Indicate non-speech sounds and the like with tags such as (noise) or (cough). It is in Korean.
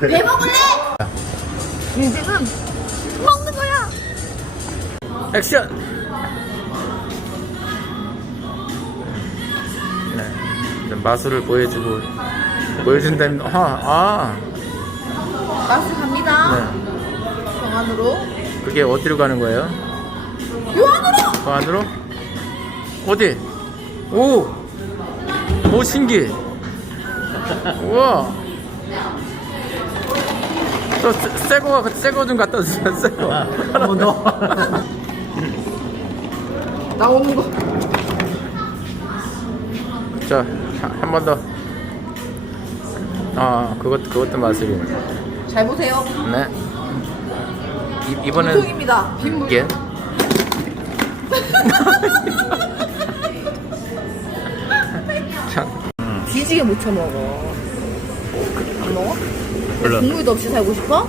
배 먹을래? 인생은 먹는 거야. 액션! 네. 마술을 보여주고, 보여준다면, 아, 아, 마스 갑니다. 네. 정 안으로. 그게 어디로 가는 거예요? 요 안으로. 그 안으로? 어디? 오! 오, 신기! 우와! 저, 새- 새 거, 새거 좀 갖다 주세요, 새 거. 한번 더. (laughs) 나오는 거. 자, 한 번 더. 아, 그것, 그것도 마술이네. 잘 보세요. 네. 이, 이번엔. 물통입니다. 빗물. 예? (laughs) 못 쳐먹어. 안 먹어? 별로. 국물도 없이 살고 싶어?